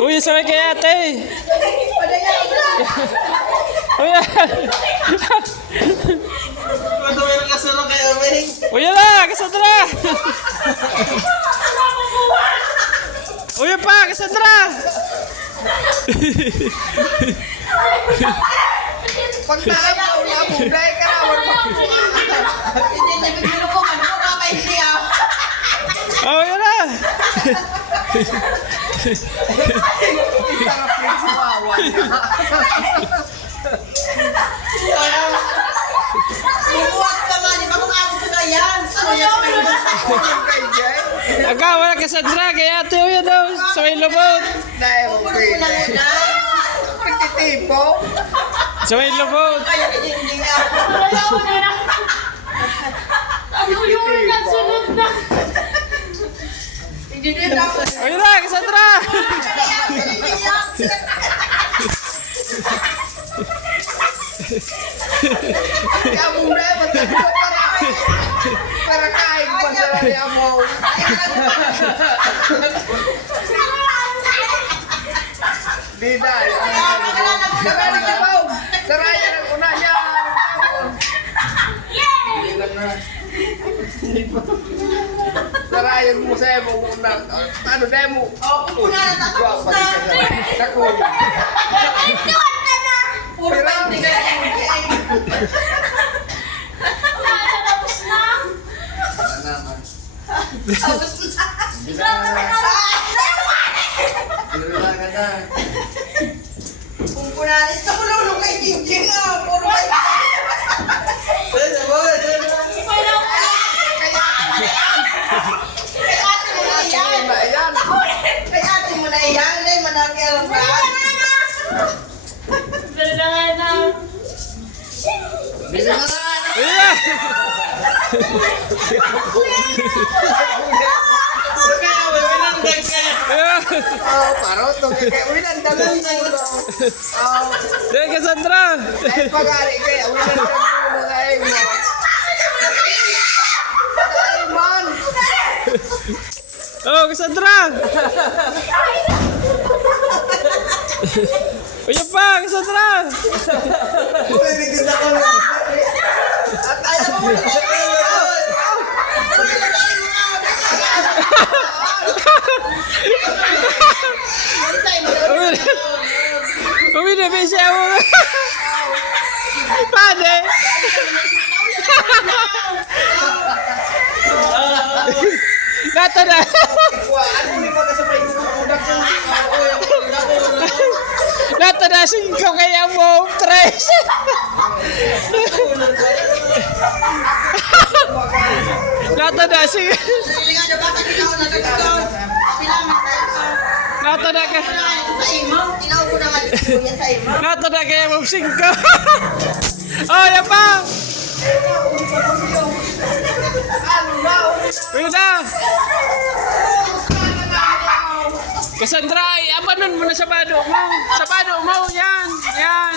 Uy, sabay kay ate. Uy, Madumi na kasunod kay Aming. uy na, Cassandra. Uy pa, Cassandra. Pag nakapao na po, dahil ka naman magpupunta. Hindi na bibiro ko, ano ka ba hindi ah? Oh, yun na. Sarap yung sumawan niya. Bubuhat ka man, di ba kung ako ka yan? Ano yung kay Jay? Aga, wala Cassandra, kay ate. Uy, daw, sabay lubot. Dahil mo pwede. Pagtitipo. Sabay lubot. Kaya hindi nga. Uy na, Cassandra. Kaya mo na, matapos para kain pa sa laya mo. Di dahil. Saraya ka ba? Saraya ng una niya. Saraya mo sa mo muna. Ano na mo? Oo, muna natapos na. Nakuli. Puro ba yung tingay mo? Tapos na. Tapos na. Kung punalis na kululong kay Jingjing ah. Puro ba yung kay ate mo na iyan. Ay, manakialam ka. Bisa na na. Uy na. Kaya, winandag kaya. Oh, parang ito. Kaya, winandag ulo. Oh, Dahil Cassandra. dahil pag-ari kaya, winandag ulo kayo mo. Dahil man. Oh, Cassandra. Uy pa, Cassandra. Pwede na kami. At ayaw mo na Uy na, may siya mo. Pade. Nata na. Nata na, 5 kaya mo. 3. Nata na, 5. Nata na ka. Nata na kaya mo 5. Oh, yan pa. Uy na. Cassandra, abanon mo na sa bado mo. Sa bado mo, yan. Yan.